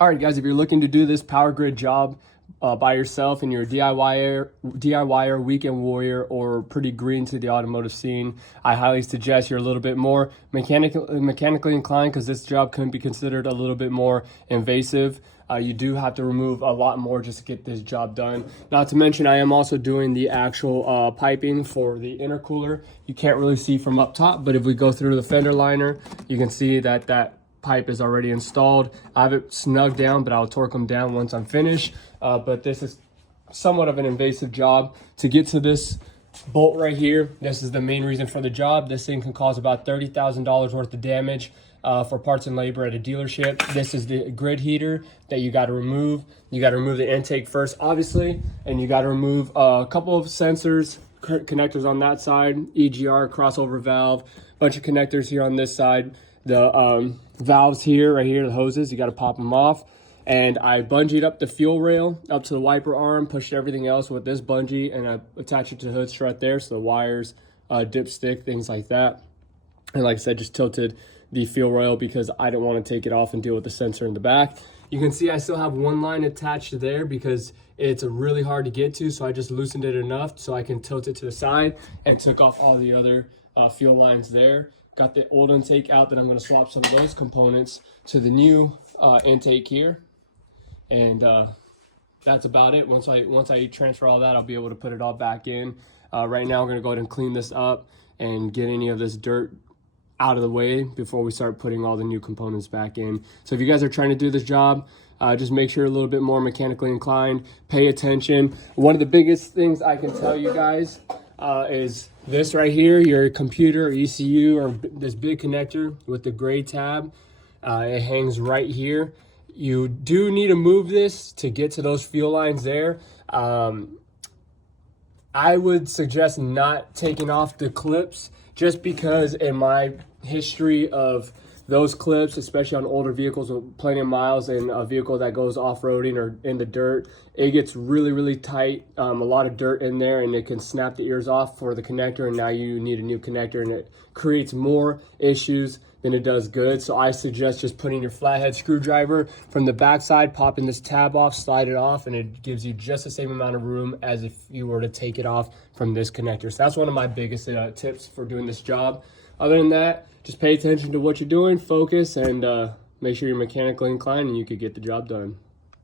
All right, guys, if you're looking to do this power grid job by yourself and you're a DIYer, weekend warrior, or pretty green to the automotive scene, I highly suggest you're a little bit more mechanically inclined, because this job can be considered a little bit more invasive. You do have to remove a lot more just to get this job done. Not to mention, I am also doing the actual piping for the intercooler. You can't really see from up top, but if we go through the fender liner, you can see that pipe is already installed. I have it snugged down, but I'll torque them down once I'm finished. But this is somewhat of an invasive job. To get to this bolt right here, this is the main reason for the job. This thing can cause about $30,000 worth of damage for parts and labor at a dealership. This is the grid heater that you got to remove. You got to remove the intake first, obviously, and you got to remove a couple of sensors, connectors on that side, EGR, crossover valve, bunch of connectors here on this side. The valves here, right here, the hoses, you got to pop them off. And I bungeed up the fuel rail up to the wiper arm, pushed everything else with this bungee, and I attached it to the hood strut there, so the wires, dipstick, things like that. And like I said, just tilted the fuel rail because I didn't want to take it off and deal with the sensor in the back. You can see I still have one line attached there because it's really hard to get to, so I just loosened it enough so I can tilt it to the side and took off all the other fuel lines there. Got the old intake out that I'm going to swap some of those components to the new intake here. And that's about it. Once I transfer all that, I'll be able to put it all back in. Right now, I'm going to go ahead and clean this up and get any of this dirt out of the way before we start putting all the new components back in. So if you guys are trying to do this job, just make sure you're a little bit more mechanically inclined. Pay attention. One of the biggest things I can tell you guys is this right here, your computer or ECU, or this big connector with the gray tab. It hangs right here. You do need to move this to get to those fuel lines there. I would suggest not taking off the clips, just because in my history of those clips, especially on older vehicles with plenty of miles and a vehicle that goes off-roading or in the dirt, it gets really tight, a lot of dirt in there, and it can snap the ears off for the connector, and now you need a new connector, and it creates more issues than it does good. So I suggest just putting your flathead screwdriver from the backside, popping this tab off, slide it off, and it gives you just the same amount of room as if you were to take it off from this connector. So that's one of my biggest tips for doing this job. Other than that, just pay attention to what you're doing, focus, and make sure you're mechanically inclined, and you could get the job done.